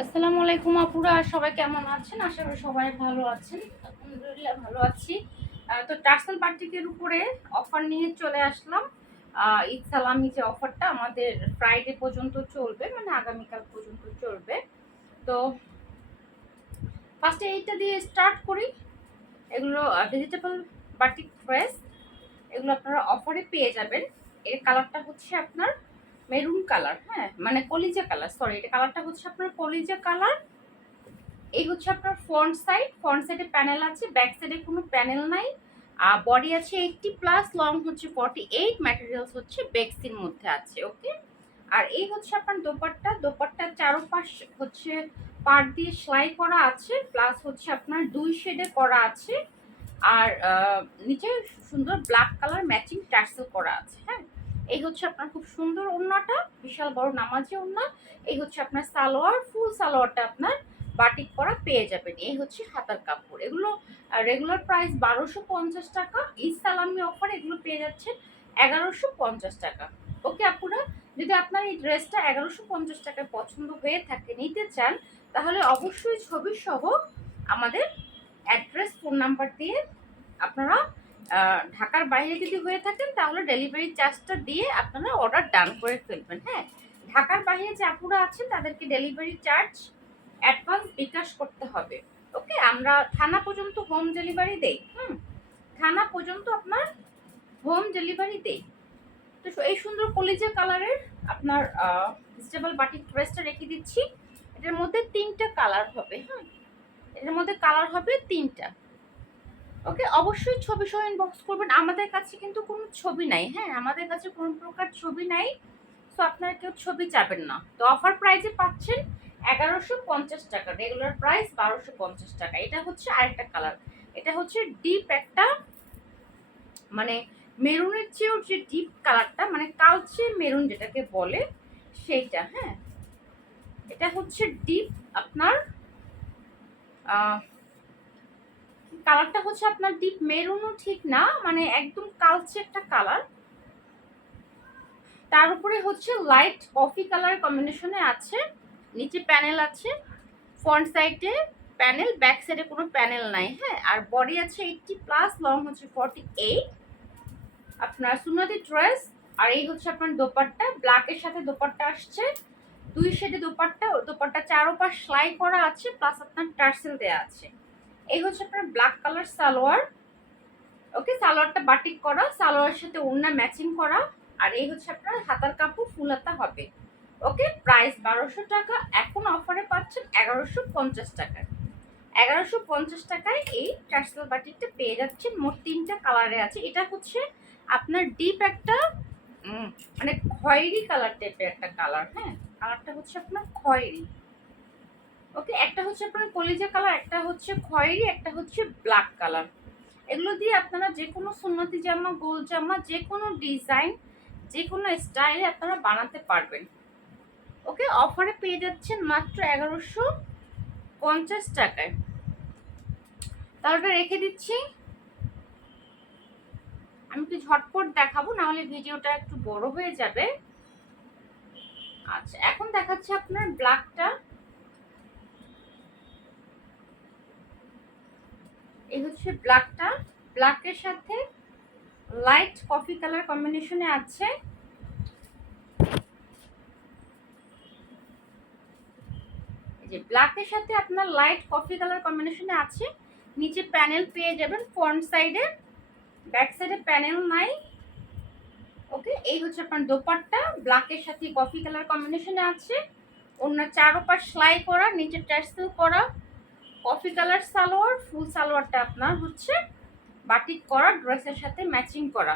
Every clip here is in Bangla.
আসসালামু আলাইকুম আপুরা, সবাই কেমন আছেন? আশা করি সবাই ভালো আছেন। আলহামদুলিল্লাহ ভালো আছি। তো টার্সেল বাটিকের উপরে অফার নিয়ে চলে আসলাম। ঈদ সালামি যে অফারটা আমাদের ফ্রাইডে পর্যন্ত চলবে মানে আগামীকাল পর্যন্ত চলবে। তো ফার্স্টে এইটা দিয়ে স্টার্ট করি। এগুলো ভেজিটেবল বাটিক ফ্রেশ এগুলো আপনারা অফারে পেয়ে যাবেন। এর কালারটা হচ্ছে আপনার মেরুন কালার হ্যাঁ মানে কলিজা কালার সরি এটা কালারটা হচ্ছে আপনার কলিজা কালার। এই হচ্ছে আপনার ফ্রন্ট সাইড ফ্রন্ট সাইডে প্যানেল আছে ব্যাক সাইডে কোনো প্যানেল নাই। আর বডি আছে এইটটি প্লাস লং হচ্ছে ফর্টি এইট ম্যাটেরিয়ালস হচ্ছে বেক্সির মধ্যে আছে ওকে আর এই হচ্ছে আপনার দোপাট্টা, দোপাট্টার চারোপাশ হচ্ছে পাট দিয়ে সেলাই করা আছে প্লাস হচ্ছে আপনার দুই শেডে করা আছে। আর নিচে সুন্দর ব্ল্যাক কালার ম্যাচিং টার্সেল করা আছে হ্যাঁ? এই হচ্ছে আপনার খুব সুন্দর ওড়নাটা, বিশাল বড় নামাজি ওড়না। এই হচ্ছে আপনার সালোয়ার, ফুল সালোয়ারটা আপনার বাটিক করা পেয়ে যাবেন। এই হচ্ছে হাতার কাপড়। এগুলো রেগুলার প্রাইস বারোশো পঞ্চাশ টাকা। ঈদ সালামি অফার এগুলো পেয়ে যাচ্ছেন এগারোশো পঞ্চাশ টাকা। ওকে, আপুরা, যদি আপনার এই ড্রেসটা এগারোশো পঞ্চাশ টাকায় পছন্দ হয়ে থাকে, নিতে চান, তাহলে অবশ্যই ছবি সহ আমাদের অ্যাড্রেস ফোন নাম্বার দিয়ে আপনারা ঢাকার বাইরে যদি হয়ে থাকেন, তাহলে ডেলিভারি চার্জটা দিয়ে আপনারা অর্ডার ডান করে ফেলবেন হ্যাঁ? ঢাকার বাইরে যে আপুরা আছেন, তাদেরকে ডেলিভারি চার্জ অ্যাডভান্স বিকাশ করতে হবে। ওকে আমরা থানা পর্যন্ত হোম ডেলিভারি দেই, হুম? থানা পর্যন্ত আপনার হোম ডেলিভারি দেই। তো এই সুন্দর কলিজা কালারের আপনার ভেজিটেবল বাটিক ড্রেসটা রেখে দিচ্ছি। এটার মধ্যে তিনটা কালার হবে হ্যাঁ এটার মধ্যে কালার হবে তিনটা। ওকে, অবশ্যই ছবি সহ ইনবক্স করবেন। আমাদের কাছে কিন্তু কোনো ছবি নাই হ্যাঁ? আমাদের কাছে কোনো প্রকার ছবি নাই সো আপনারা কেউ ছবি চাবেন না। তো অফার প্রাইসে পাচ্ছেন এগারোশো পঞ্চাশ টাকা রেগুলার প্রাইস বারোশো পঞ্চাশ টাকা। এটা হচ্ছে আরেকটা কালার এটা হচ্ছে ডিপ একটা মানে মেরুনের চেয়েও যে ডিপ কালারটা মানে কালচে মেরুন যেটাকে বলে, সেইটা হ্যাঁ? এটা হচ্ছে ডিপ আপনার কালারটা হচ্ছে আপনার ডিপ মেরুনও ঠিক না মানে একদম কালচে একটা কালার। তার উপরে হচ্ছে লাইট কফি কালার কম্বিনেশনে আছে, নিচে প্যানেল আছে ফ্রন্ট সাইডে প্যানেল ব্যাক সাইডে কোনো প্যানেল নাই হ্যাঁ? আর বডি আছে এইটটি প্লাস লং হচ্ছে ফর্টি এইট আপনার সুনাদি ড্রেস আর এই হচ্ছে আপনার দোপাট্টা ব্ল্যাকের সাথে দোপাট্টা আসছে। দুই শেডে দোপাট্টা দোপাট্টা চারোপাশ সেলাই করা আছে প্লাস আপনার টার্সেল দেওয়া আছে। এই হচ্ছে আপনার ব্ল্যাক কালার সালোয়ার। ওকে সালোয়ারটা বাটিক করা, সালোয়ারের সাথে ওড়না ম্যাচিং করা, আর এই হচ্ছে আপনার হাতার কাপড়, ফুল হাতা হবে। ওকে প্রাইস বারোশো টাকা, এখন অফারে পাচ্ছেন এগারোশো পঞ্চাশ টাকায়। এগারোশো পঞ্চাশ টাকায় এই টার্সেল বাটিকটা পেয়ে যাচ্ছেন। মোট তিনটা কালারে আছে। এটা হচ্ছে আপনার ডিপ একটা মানে খয়েরি কালার টাইপের একটা কালার হ্যাঁ? কালারটা হচ্ছে আপনার খয়েরি। ওকে, একটা হচ্ছে আপনার কলিজা কালার, একটা হচ্ছে খয়েরি, একটা হচ্ছে ব্ল্যাক কালার। এগুলো দিয়ে আপনারা যে কোনো সুন্নতি জামা, গোল জামা যে কোনো ডিজাইন যে কোনো স্টাইলে আপনারা বানাতে পারবেন। ওকে, অফারে পেয়ে যাচ্ছেন মাত্র এগারোশো পঞ্চাশ টাকায়। তাহলে রেখে দিচ্ছি। আমি একটু ঝটপট দেখাবো, নাহলে ভিডিওটা একটু বড় হয়ে যাবে। আচ্ছা এখন দেখাচ্ছে আপনার ব্ল্যাকটা। এই হচ্ছে ব্ল্যাকটা ব্ল্যাকের সাথে লাইট কফি কালার কম্বিনেশনে আছে। যে ব্ল্যাকের সাথে আপনার লাইট কফি কালার কম্বিনেশনে আছে। নিচে প্যানেল পেয়ে যাবেন ফ্রন্ট সাইডে ব্যাক সাইডে প্যানেল নাই। ওকে এই হচ্ছে আপনার দোপাট্টা। ব্ল্যাকের সাথে কফি কালার কম্বিনেশনে আছে। অন্য চারোপাশ সেলাই করা, নিচে টার্সেল করা। কফি কালার সালোয়ার, ফুল সালোয়ারটা আপনার হচ্ছে বাটিক করা, ড্রেসের সাথে ম্যাচিং করা।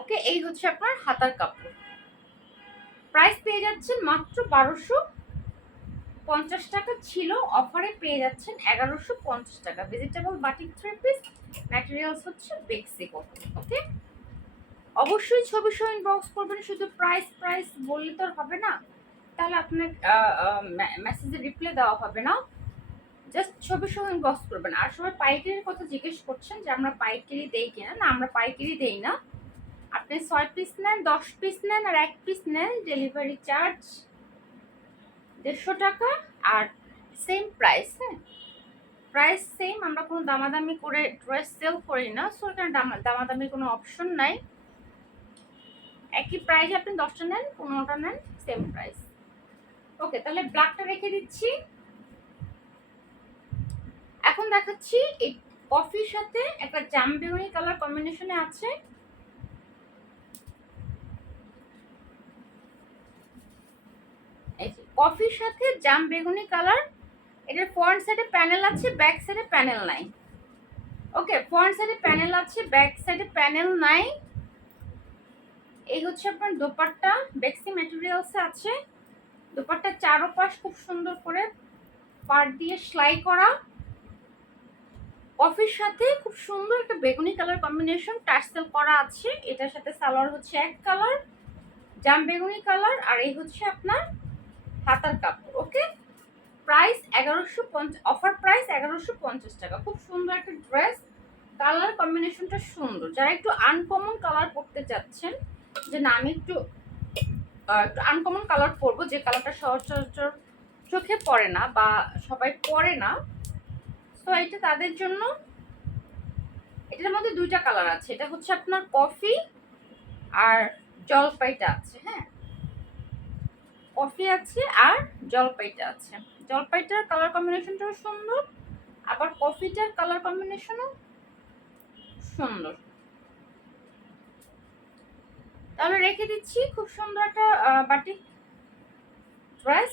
ওকে, এই হচ্ছে আপনার হাতার কাপড়। প্রাইস পেয়ে যাচ্ছেন মাত্র বারোশো পঞ্চাশ টাকা ছিল, অফারে পেয়ে যাচ্ছেন এগারোশো পঞ্চাশ টাকা। Vegetable batik three piece materials হচ্ছে বেক্সিকো ওকে? অবশ্যই ছবি সহ ইনবক্স করবেন, শুধু প্রাইস প্রাইস বললে তো হবে না। তাহলে আপনার মেসেজে রিপ্লাই দেওয়া হবে না। জাস্ট ছবি সহ ইনবক্স করবেন। আর সবাই পাইকারির কথা জিজ্ঞেস করছেন যে, আমরা পাইকারি দেই কিনা? না, আমরা পাইকারি দেই না। আপনি ছয় পিস নেন, দশ পিস নেন আর এক পিস নেন ডেলিভারি চার্জ দেড়শো টাকা আর সেম প্রাইস হ্যাঁ? প্রাইস সেম আমরা কোনো দামাদামি করে ড্রেস সেল করি না সো এখানে দামা- দামাদামি কোনো অপশন নাই। একই প্রাইস আপনি দশটা নেন, পনেরোটা নেন সেম প্রাইস ওকে তাহলে ব্ল্যাকটা রেখে দিচ্ছি। এখন দেখাচ্ছি এই কফির সাথে একটা জাম বেগুনি কালার কম্বিনেশনে আছে কফির সাথে জাম বেগুনি কালার এটার ফ্রন্ট সাইডে প্যানেল আছে ব্যাক সাইডে প্যানেল নাই। ওকে ফ্রন্ট সাইডে প্যানেল আছে ব্যাক সাইডে প্যানেল নাই। এই হচ্ছে আপনার দোপাট্টা বেক্সি ম্যাটেরিয়ালসে আছে। দোপাট্টার চারোপাশ খুব সুন্দর করে পার দিয়ে সেলাই করা। কফির সাথে খুব সুন্দর একটা বেগুনি কালার কম্বিনেশন টার্সেল করা আছে। এটার সাথে সালোয়ার হচ্ছে এক কালার, জাম বেগুনি কালার, আর এই হচ্ছে আপনার হাতার কাপড়, ওকে? প্রাইস এগারোশো পঞ্চাশ অফার প্রাইস এগারোশো পঞ্চাশ টাকা। খুব সুন্দর একটা ড্রেস কালার কম্বিনেশনটা সুন্দর। যারা একটু আনকমন কালার পরতে চাচ্ছেন, যে না, আমি একটু একটু আনকমন কালার পরবো, যে কালারটা সচরাচর চোখে পড়ে না বা সবাই পরে না। তো এটা তাদের জন্য এটার মধ্যে দুইটা কালার আছে। এটা হচ্ছে আপনার কফি আর জলপাইটা আছে হ্যাঁ? কফি আছে আর জলপাইটা আছে। জলপাইটার কালার কম্বিনেশনটাও সুন্দর, আবার কফিটার কালার কম্বিনেশনও সুন্দর। তাহলে রেখে দিচ্ছি। খুব সুন্দর একটা বাটিক ড্রেস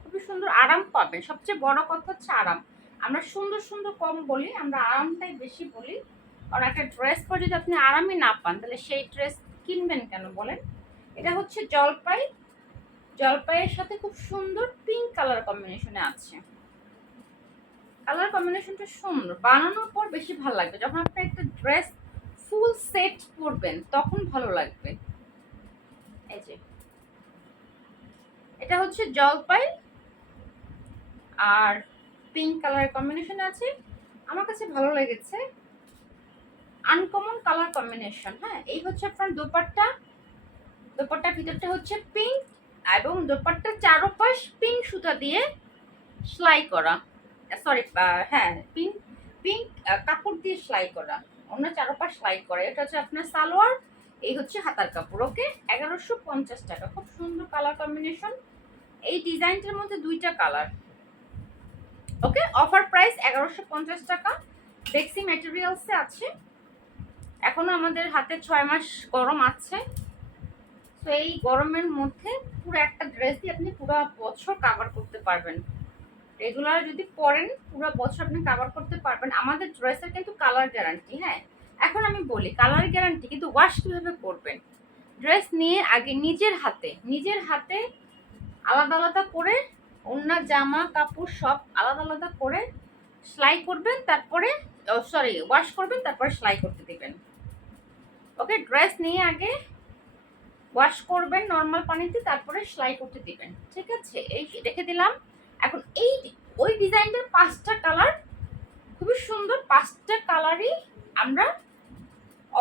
খুবই সুন্দর আরাম পাবেন সবচেয়ে বড় কথা হচ্ছে আরাম। আমরা সুন্দর সুন্দর কম বলি, আমরা আরামটাই বেশি বলি। কারণ একটা ড্রেস পরে যদি আপনি আরামই না পান, তাহলে সেই ড্রেস কিনবেন কেন বলেন? এটা হচ্ছে জলপাই। জলপাইয়ের সাথে খুব সুন্দর পিঙ্ক কালার কম্বিনেশনে আছে। কালার কম্বিনেশনটা সুন্দর। বানানোর পর বেশি ভালো লাগবে। যখন আপনি একটা ড্রেস ফুল সেট পরবেন, তখন ভালো লাগবে। এই যে। এটা হচ্ছে জলপাই আর পিঙ্ক কালারের কম্বিনেশন আছে। আমার কাছে ভালো লেগেছে। আনকমন কালার কম্বিনেশন হ্যাঁ? এই হচ্ছে আপনার দোপাট্টা। দোপাট্টার ভিতরটা হচ্ছে পিঙ্ক এবং দোপাট্টার চারোপাশ পিঙ্ক সুতা দিয়ে সেলাই করা। সরি হ্যাঁ পিঙ্ক পিঙ্ক কাপড় দিয়ে সেলাই করা। অন্য চারোপাশ সেলাই করা। এটা হচ্ছে আপনার সালোয়ার এই হচ্ছে হাতার কাপড়, ওকে? এগারোশো পঞ্চাশ টাকা। খুব সুন্দর কালার কম্বিনেশন এই ডিজাইনটার মধ্যে দুইটা কালার ওকে? অফার প্রাইস এগারোশো পঞ্চাশ টাকা। বেক্সি ম্যাটেরিয়ালসে আছে। এখনও আমাদের হাতে ছয় মাস গরম আছে। তো এই গরমের মধ্যে পুরো একটা ড্রেস দিয়ে আপনি পুরো বছর কাভার করতে পারবেন। রেগুলার যদি পরেন, পুরো বছর আপনি কাভার করতে পারবেন। আমাদের ড্রেসের কিন্তু কালার গ্যারান্টি হ্যাঁ? এখন আমি বলি কালার গ্যারান্টি কিন্তু ওয়াশ কীভাবে করবেন? ড্রেস নিয়ে আগে নিজের হাতে নিজের হাতে আলাদা আলাদা করে অন্য জামা, কাপড় সব আলাদা আলাদা করে সেলাই করবেন, তারপরে সরি ওয়াশ করবেন, তারপরে সেলাই করতে দেবেন। ওকে ড্রেস নিয়ে আগে ওয়াশ করবেন নর্মাল পানিতে, তারপরে সেলাই করতে দিবেন। ঠিক আছে? এই রেখে দিলাম। এখন এই ওই ডিজাইনটার পাঁচটা কালার খুবই সুন্দর, পাঁচটা কালারই আমরা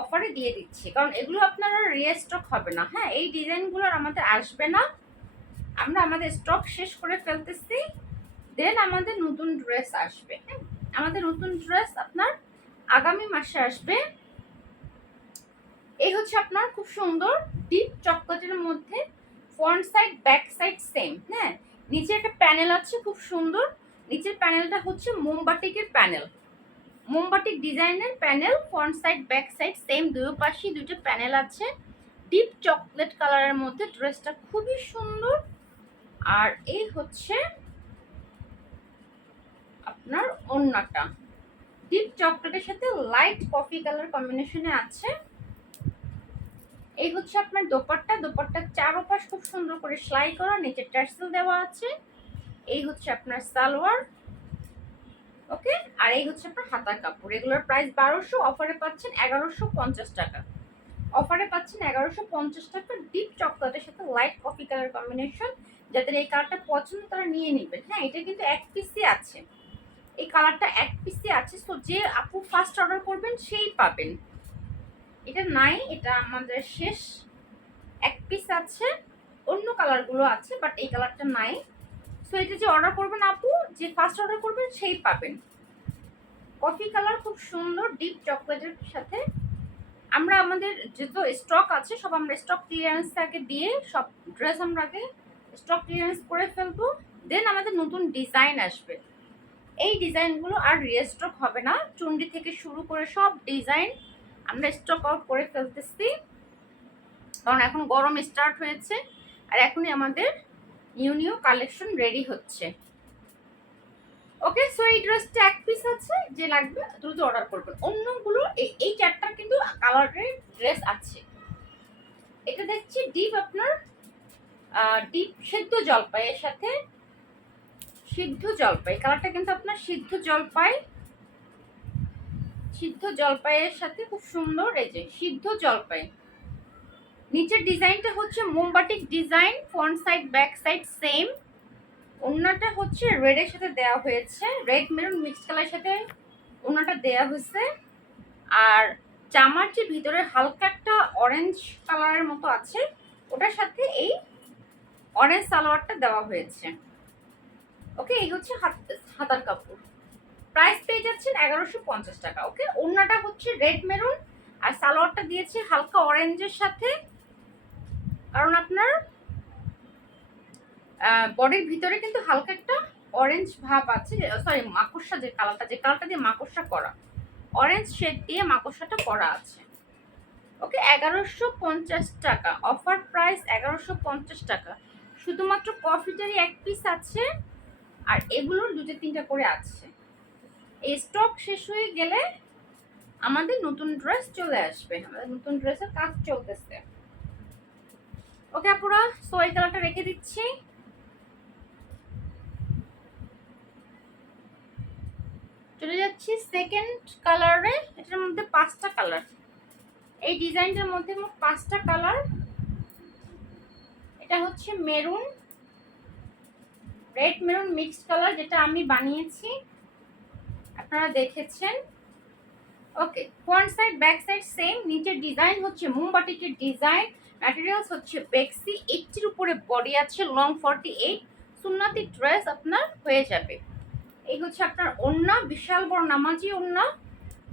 অফারে দিয়ে দিচ্ছি। কারণ এগুলো আপনারা রিস্টক হবে না। হ্যাঁ এই ডিজাইনগুলো আর আমাদের আসবে না। আমরা আমাদের স্টক শেষ করে ফেলতেছি। দেন আমাদের নতুন ড্রেস আসবে। হ্যাঁ আমাদের নতুন ড্রেস আপনার আগামী মাসে আসবে। এই হচ্ছে আপনার খুব সুন্দর ডিপ চকলেটের মধ্যে front side back side same হ্যাঁ নিচে একটা প্যানেল আছে খুব সুন্দর। নিচের প্যানেলটা হচ্ছে মোমবাটিকের প্যানেল মোমবাটিক ডিজাইনের panel front side back side same দুই পাশেই দুটো প্যানেল আছে। ডিপ চকলেট কালারের মধ্যে ড্রেসটা খুবই সুন্দর। আর এই হচ্ছে আপনার ওন্নাটা ডিপ চকলেটের সাথে লাইট কফি কালার কম্বিনেশনে আছে। এই হচ্ছে আপনার দোপাট্টা। দোপাট্টার চারোপাশ খুব সুন্দর করে সেলাই করা, নিচে টার্সেল দেওয়া আছে। এই হচ্ছে আপনার সালোয়ার। ওকে? আর এই হচ্ছে আপনার হাতার কাপড়। এগুলোর প্রাইস বারোশো অফারে পাচ্ছেন এগারোশো পঞ্চাশ টাকা। অফারে পাচ্ছেন এগারোশো পঞ্চাশ টাকা ডিপ চকলেটের সাথে লাইট কফি কালার কম্বিনেশন যাদের এই কালারটা পছন্দ, তারা নিয়ে নেবেন। হ্যাঁ এটা কিন্তু এক পিসি আছে। এই কালারটা এক পিসি আছে তো যে আপু ফার্স্ট অর্ডার করবেন, সেই পাবেন। এটা নাই, এটা আমাদের শেষ। এক পিস আছে, অন্য কালারগুলো আছে বাট এই কালারটা নাই। এটা যে অর্ডার করবেন আপু, যে ফার্স্ট অর্ডার করবেন, সেই পাবেন। কফি কালার খুব সুন্দর ডিপ চকলেটের সাথে। আমরা আমাদের যত স্টক আছে, সব আমরা স্টক ক্লিয়ারেন্স থেকে দিয়ে সব ড্রেস আমরা স্টক ক্লিয়ারেন্স করে ফেলব। দেন আমাদের নতুন ডিজাইন আসবে। এই ডিজাইনগুলো আর রিস্টক হবে না। চুন্ডি থেকে শুরু করে সব ডিজাইন আমরা স্টক আউট করে ফেলতেছি। কারণ এখন গরম স্টার্ট হয়েছে। আর এখনই আমাদের নিউ নিউ কালেকশন রেডি হচ্ছে। ওকে সো এই ড্রেসটা এক পিস আছে যে লাগবে, দ্রুত অর্ডার করবেন। অন্যগুলো, এই- এই চারটা কিন্তু কালারের ড্রেস আছে। এটা দেখছি ডিপ আপনার ডিপ সিদ্ধ জলপাইয়ের সাথে সিদ্ধ জলপাই। কালারটা কিন্তু আপনার সিদ্ধ জলপাই। সিদ্ধ জলপাইয়ের সাথে খুব সুন্দর, এই যে সিদ্ধ জলপাই। নিচের ডিজাইনটা হচ্ছে মোমবাটিক design front side back side same ওড়নাটা হচ্ছে রেডের সাথে দেওয়া হয়েছে। রেড মেরুন মিক্স কালারের সাথে ওড়নাটা দেওয়া হয়েছে। আর জামার যে ভিতরে হালকা একটা অরেঞ্জ কালারের মতো আছে, ওটার সাথে এই অরেঞ্জ সালোয়ারটা দেওয়া হয়েছে। ওকে, এই হচ্ছে হাত হাতার কাপড়। প্রাইস পেয়ে যাচ্ছেন এগারোশো পঞ্চাশ টাকা, ওকে? ওড়নাটা হচ্ছে রেড মেরুন আর সালোয়ারটা দিয়েছে হালকা অরেঞ্জের সাথে কারণ আপনার বডির ভিতরে কিন্তু হালকা একটা অরেঞ্জ ভাব আছে সরি মাকড়সা যে কালারটা যে কালারটা দিয়ে মাকড়সা করা অরেঞ্জ শেড দিয়ে মাকড়সাটা করা আছে। ওকে এগারোশো পঞ্চাশ টাকা অফার প্রাইস এগারোশো পঞ্চাশ টাকা। শুধুমাত্র কফিটারই এক পিস আছে, আর এগুলোর দুটো তিনটা করে আছে। এই স্টক শেষ হয়ে গেলে আমাদের নতুন ড্রেস চলে আসবে, আমাদের নতুন ড্রেসের কাজ চলতেছে। ওকে আপুরা সো কালারটা রেখে দিচ্ছি। চলে যাচ্ছি সেকেন্ড কালারে এটার মধ্যে পাঁচটা কালার এই ডিজাইনটার মধ্যে পাঁচটা কালার এটা হচ্ছে maroon red maroon mixed colour যেটা আমি বানিয়েছি। আপনারা দেখেছেন। Okay front side back side same নিচের ডিজাইন হচ্ছে মোমবাটিকের ডিজাইন ম্যাটেরিয়ালস হচ্ছে বেক্সি এইটটির উপরে বডি আছে লং ফর্টি এইট সুন্নাতি ড্রেস আপনার হয়ে যাবে। এই হচ্ছে আপনার ওন্না বিশাল বড় নামাজি ওন্না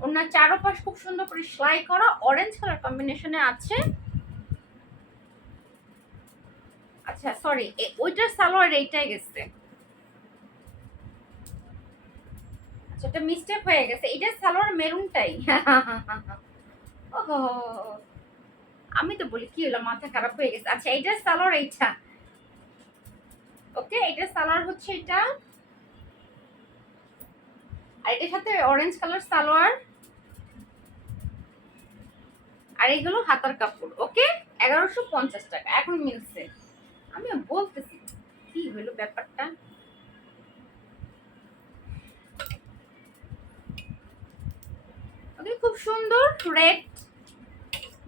ওন্না চারোপাশ খুব সুন্দর করে সেলাই করা অরেঞ্জ কালার কম্বিনেশনে আছে। আচ্ছা সরি ওইটার সালোয়ার এইটাই গেছে। আচ্ছা এটা মিস্টেক হয়ে গেছে। এটার সালোয়ার মেরুনটাই ওহো! আমি তো বলি, কি হলো? মাথা খারাপ হয়ে গেছে। আচ্ছা এইটার সালোয়ার এইটা। ওকে এটার সালোয়ার হচ্ছে এটা। আর এটার সাথে অরেঞ্জ কালার সালোয়ার। আর এইগুলো হাতার কাপড় ওকে এগারোশো পঞ্চাশ টাকা, এখন মিলছে। আমি বলতেছি, কি হলো ব্যাপারটা? খুব সুন্দর red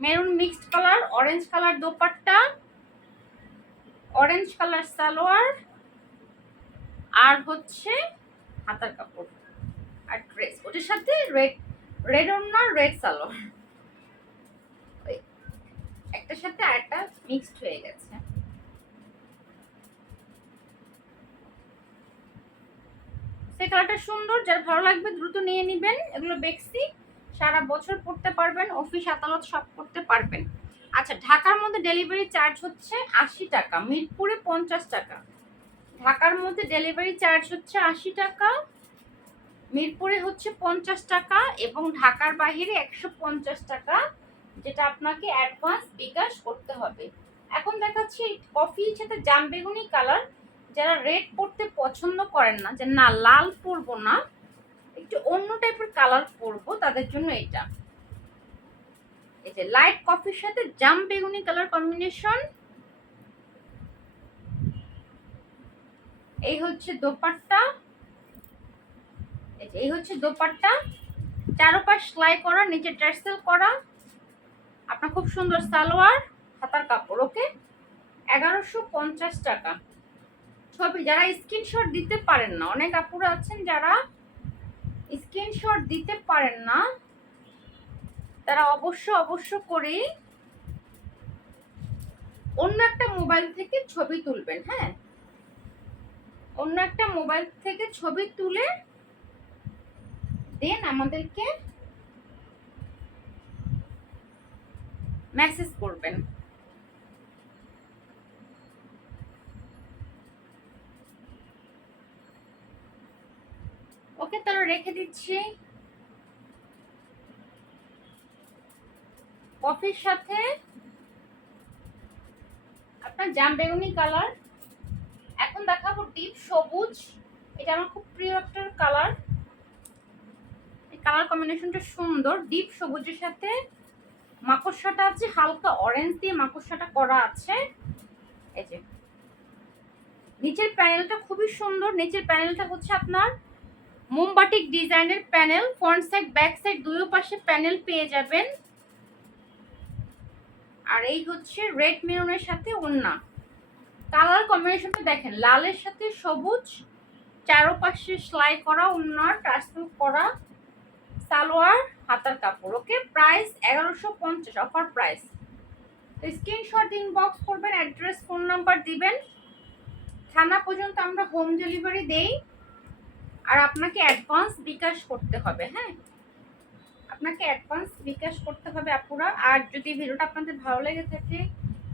maroon mixed colour orange colour dupatta orange colour salwar, আর হচ্ছে হাতার কাপড় আর ড্রেস ওটার সাথে রেড রেড ওড়না রেড সালোয়ার। একটার সাথে আরেকটা মিক্সড হয়ে গেছে। সেই কালারটা সুন্দর, যার ভালো লাগবে দ্রুত নিয়ে নেবেন। এগুলো বেক্সি। সারা বছর পড়তে পারবেন অফিস আদালত সব করতে পারবেন। আচ্ছা ঢাকার মধ্যে ডেলিভারি চার্জ হচ্ছে আশি টাকা, মিরপুরে পঞ্চাশ টাকা। ঢাকার মধ্যে ডেলিভারি চার্জ হচ্ছে আশি টাকা, মিরপুরে হচ্ছে পঞ্চাশ টাকা এবং ঢাকার বাইরে একশো পঞ্চাশ টাকা, যেটা আপনাকে অ্যাডভান্স বিকাশ করতে হবে। এখন দেখাচ্ছি কফি সাথে জাম বেগুনি কালার যারা রেড পরতে পছন্দ করেন না, যে না, লাল পরবো না একটু অন্য টাইপের কালার পরবো, তাদের জন্য এটা। এই যে লাইট কফির সাথে জাম বেগুনি কালার কম্বিনেশন এই হচ্ছে দোপাট্টা। এই হচ্ছে দোপাট্টা। চারোপাশ সেলাই করা, নিচে টার্সেল করা। আপনার খুব সুন্দর সালোয়ার, হাতার কাপড়, ওকে? এগারোশো পঞ্চাশ টাকা। ছবি, যারা স্ক্রিনশট দিতে পারেন না, অনেক আপুরা আছেন যারা স্ক্রিনশট দিতে পারেন না। তারা অবশ্য অবশ্য করে অন্য একটা মোবাইল থেকে ছবি তুলবেন হ্যাঁ? অন্য একটা মোবাইল থেকে ছবি তুলে দেন আমাদেরকে মেসেজ করবেন। ওকে তাহলে রেখে দিচ্ছি। কফির সাথে আপনার জাম বেগুনি কালার। এখন দেখাবো ডিপ সবুজ। এটা আমার খুব প্রিয় একটা কালার। এই কালার কম্বিনেশনটা সুন্দর। ডিপ সবুজের সাথে মাকড়সাটা আছে, হালকা অরেঞ্জ দিয়ে মাকড়সাটা করা আছে। এই যে। নিচের প্যানেলটা খুবই সুন্দর। নিচের প্যানেলটা হচ্ছে আপনার মোমবাটিক ডিজাইনের panel, front side, back side দুই পাশে প্যানেল পেয়ে যাবেন। আর এই হচ্ছে রেড মেরুনের সাথে ওন্না। কালার কম্বিনেশনটা দেখেন, লালের সাথে সবুজ, চারোপাশে সেলাই করা ওন্নার টার্সেল করা, সালোয়ার, হাতার কাপড়, ওকে? প্রাইস এগারোশো পঞ্চাশ, অফার প্রাইস। স্ক্রিনশট ইনবক্স করবেন, অ্যাড্রেস, ফোন নাম্বার দিবেন। থানা পর্যন্ত আমরা হোম ডেলিভারি দেই। আর আপনাকে অ্যাডভান্স বিকাশ করতে হবে হ্যাঁ? আপনাকে অ্যাডভান্স বিকাশ করতে হবে আপুরা। আর যদি ভিডিওটা আপনাদের ভালো লেগে থাকে,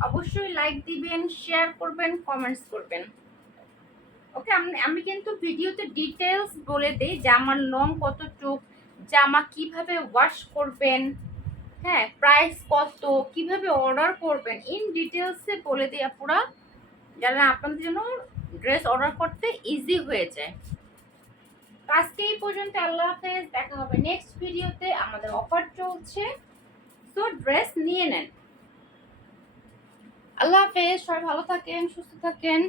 অবশ্যই লাইক দিবেন শেয়ার করবেন কমেন্টস করবেন। ওকে আমি কিন্তু ভিডিওতে ডিটেলস বলে দিই জামার লং কত কতটুক জামা কীভাবে ওয়াশ করবেন হ্যাঁ প্রাইস কত, কীভাবে অর্ডার করবেন ইন ডিটেলসে বলে দিই আপুরা যারা আপনাদের জন্য ড্রেস অর্ডার করতে ইজি হয়ে যায়। আজকে এই পর্যন্ত, আল্লাহ হাফেজ, দেখা হবে নেক্সট ভিডিওতে আমাদের অফার চলছে। তো ড্রেস নিয়ে নেন। আল্লাহ হাফেজ, সবাই ভালো থাকেন, সুস্থ থাকেন।